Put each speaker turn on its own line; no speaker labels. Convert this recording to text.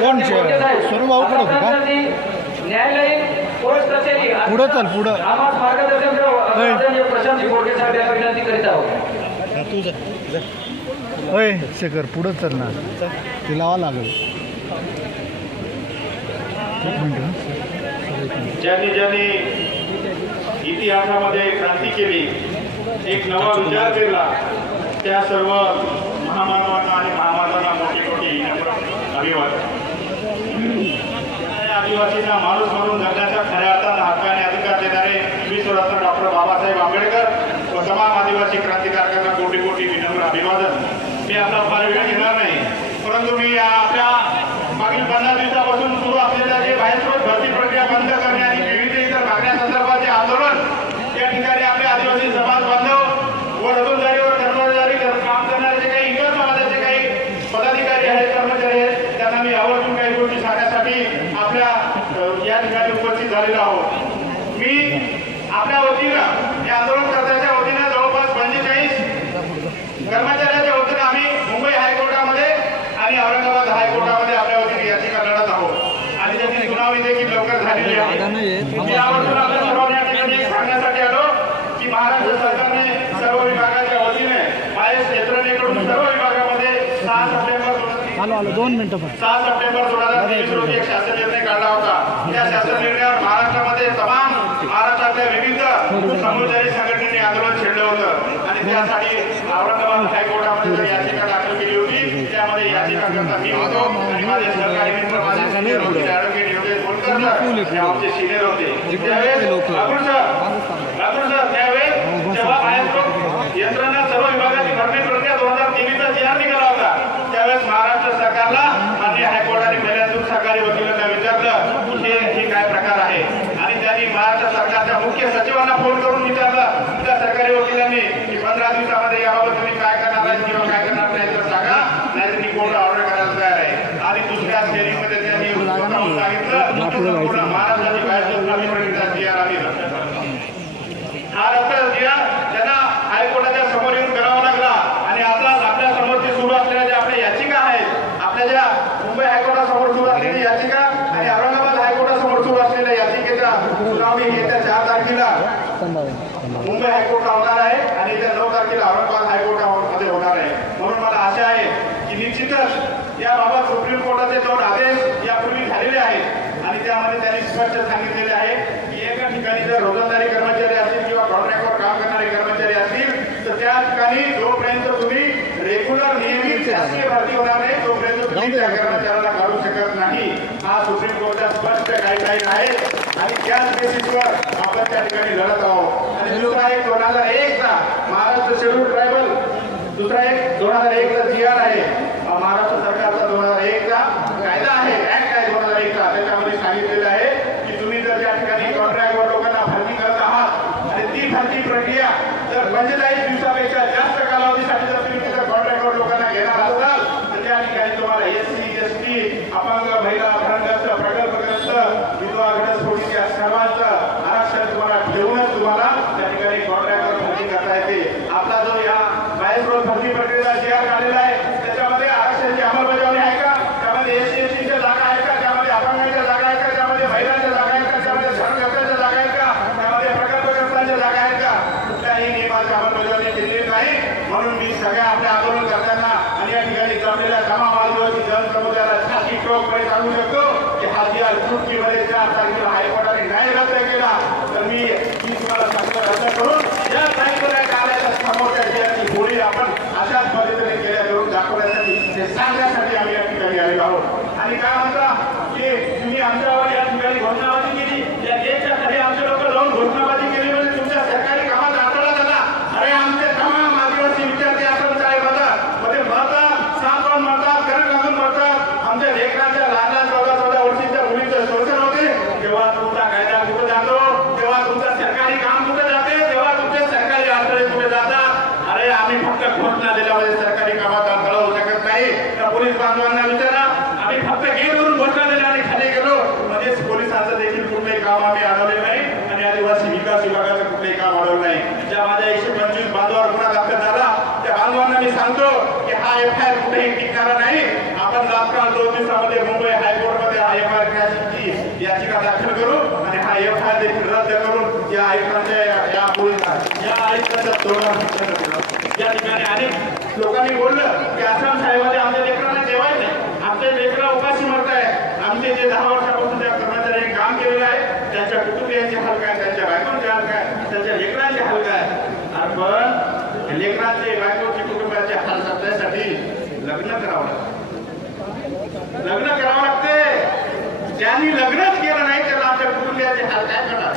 कोण
प्रशांत
शे-
बोरगे साहेब.
स्वरूप भाऊ कडे होते का? पुढं चल पुढं. होय. शेखर पुढं चल ना ते लावा लागेल.
ज्यांनी ज्यांनी इतिहासामध्ये क्रांती केली एक नवा विचार केला त्या सर्व महामानवांना आणि महामातांना मोठी मोठी अभिवादन आदिवासींना माणूस म्हणून जगण्याचा खऱ्या अर्थानं हक्काने अधिकार देणारे विश्वरत्न डॉक्टर बाबासाहेब आंबेडकर व तमाम आदिवासी क्रांतिकारकांना कोटी कोटी विनम्र अभिवादन. मी आपला फार वेळ घेणार नाही परंतु मी आपल्या मागील पन्नास दिवसापासून सुरू असलेल्या जे बाहेर भरती प्रक्रिया बंद करणे आणि विविध इतर मागण्यासंदर्भाचे आंदोलन या ठिकाणी आपले आदिवासी समाज बांधव व रोजंदारीवर कर्मचारी कर- काम करणारे जे काही इतर समाजाचे काही पदाधिकारी आहेत कर्मचारी आहेत त्यांना मी आवर्जून काही गोष्टी सांगण्यासाठी आपल्या अ, या ठिकाणी उपस्थित झालेलो आहोत. मी आपल्या वतीनं या आंदोलनकर्त्याच्या वतीनं जवळपास पंचेचाळीस कर्मचाऱ्याच्या वतीनं आम्ही मुंबई हायकोर्टामध्ये आणि औरंगाबाद हायकोर्टामध्ये आपल्या वतीने याचिका लढत आहोत. आणि त्याची सुनावणी देखील लवकर झालेली आहे. मी आवर्जून आपल्या सर्वांना या ठिकाणी सांगण्यासाठी आलो की महाराष्ट्र सरकारने सर्व विभागाच्या वतीने सर्व विभागामध्ये सहा सप्टेंबर दोन
मिनटं
सहा सप्टेंबर दोन हजार तेवीस रोजी एक शासन निर्णय काढला होता. त्या शासन निर्णयावर महाराष्ट्रामध्ये तमाम महाराष्ट्रातल्या विविध समुदाय संघटनेने आंदोलन छेडलं होतं. आणि त्यासाठी औरंगाबाद हायकोर्टामध्ये याचिका दाखल केली होती त्यामध्ये याचिकाकर्ता मी होतो. आणि माझे सहकारी मित्र माझे senior होते ऍडव्होकेट योगेश बोरकर हे आमचे सिनियर होते. त्यावेळेस राहुल सर राहुल सर त्यावेळेस जेव्हा बाहेर यंत्रणा सर्व विभागाची भरणी प्रक्रिया दोन हजार तेवीसचा निघाला होता त्यावेळेस महाराष्ट्र सरकारला माननीय हायकोर्टाने पहिल्या दूर सरकारी वकिलांना विचारलं की हे हे काय प्रकार आहे आणि त्यांनी महाराष्ट्र सरकारच्या मुख्य सचिवांना फोन करून विचारलं त्या सरकारी वकिलांनी की पंधरा दिवसामध्ये याबाबत तुम्ही काय करणार आहे किंवा काय करणार नाही तर सांगा नाही तर मी कोर्ट ऑर्डर करायला तयार आहे आणि दुसऱ्या शेअरिंगमध्ये त्यांनी स्वतःहून सांगितलं पूर्ण महाराष्ट्राची बाहेर प्रक्रिया जी आर आम्ही रद्द करतो हा रस्ता दिला त्यांना हायकोर्टाच्या समोर येऊन करावा लागला आणि आता आपल्या समोरची सुरू असलेल्या ज्या आपल्या याचिका आहेत आपल्या ज्या मुंबई हायकोर्टासमोर सुरू असलेली याचिका आणि औरंगाबाद हायकोर्टासमोर सुरू असलेल्या याचिकेचा सुनावणी येत्या चार तारखेला मुंबई हायकोर्टला होणार आहे आणि येत्या नऊ तारखेला औरंगाबाद हायकोर्टामध्ये होणार आहे. म्हणून मला आशा आहे की निश्चितच याबाबत सुप्रीम कोर्टाचे दोन आदेश यापूर्वी झालेले आहेत. आणि त्यामध्ये त्यांनी स्पष्ट सांगितलेले आहे की एका ठिकाणी जर रोजंदारी कर्मचारी असतील किंवा कॉन्ट्रॅक्टवर काम करणारे कर्मचारी असतील तर त्या ठिकाणी जोपर्यंत तुम्ही रेग्युलर नियमित शासकीय भरती होणार नाही तोपर्यंत तुम्ही त्या कर्मचाऱ्याला काढू शकत नाही हा स्पष्ट गाईडलाईन आहे आणि त्याच बेसिसवर आपण त्या ठिकाणी लढत आहोत. आणि दुसरा एक दोन हजार एकचा महाराष्ट्र शेड्यूल ट्रायबल. दुसरा एक दोन हजार एकचा जी आर आहे. महाराष्ट्र सरकारचा दोन हजार एकचा कायदा आहे. ऍक्ट आहे दोन हजार एकचा त्याच्यामध्ये सांगितलेलं आहे की तुम्ही जर त्या ठिकाणी कॉन्ट्रॅक्टवर लोकांना भरती करत आहात आणि ती भरती प्रक्रिया जर पंचेचाळीस दिवसापेक्षा जास्त कालावधीसाठी जर तुम्ही तिथं कॉन्ट्रॅक्टवर लोकांना घेणार असाल तर त्या ठिकाणी तुम्हाला एस सी एस टी अपंग महिला भरंगस्त प्रकल्पग्रस्त विधवा घटस्फोटी या सर्वांचं आरक्षण तुम्हाला ठेवूनच तुम्हाला त्या ठिकाणी कॉन्ट्रॅक्टवर भरती करता येते आपला जो या बाहेर भरती प्रक्रियेचा जी आर काढलेला आहे त्याच्यामध्ये आरक्षणाची अंमलबजावणी आहे का त्यामध्ये एस सी एस टीच्या जागा आहेत का त्यामध्ये अपंगांच्या जागा आहेत का त्यामध्ये महिलांच्या जागा आहेत का त्यामध्ये धर्मकर्त्याच्या जागा आहेत का त्यामध्ये प्रकल्पग्रस्तांच्या जागा आहेत का कुठल्याही नियमाची अंमलबजावणी केलेली नाही म्हणून मी सगळ्या आपल्या आंदोलन करताना आणि या ठिकाणी जमलेल्या जमा आदिवासी जन समुदायाला छाती सांगू शकतो की हा जी आर चुटकीमध्ये चार हायकोर्टाने न्याय रद्द केला. अडवले नाही आणि आदिवासी विकास विभागाचं कुठलंही काम अडवलं नाही. म्हणजे ज्या माझ्या एकशे पंचवीस बांधवावर गुन्हा दाखल झाला. त्या बांधवांना मी सांगतो की हा एफ आय आर कुठेही टिकणारा नाही. आपण राजकारण दोन दिवसामध्ये मुंबई हायकोर्टमध्ये हा एफ आय आर क्रॅशची याचिका दाखल करू आणि हा एफ आय आर देखील रद्द करून या आयुक्तांच्या या पोलिसांना या आयुक्तांच्या धोरण या ठिकाणी अनेक लोकांनी बोललं की आसाम पण लेकराचे बायकोचे कुटुंबाचे हाल करण्यासाठी लग्न करावं लागतं. लग्न करावं लागते. ज्यांनी लग्नच केलं नाही त्याला आमच्या कुटुंबियाचे हाल काय करणार?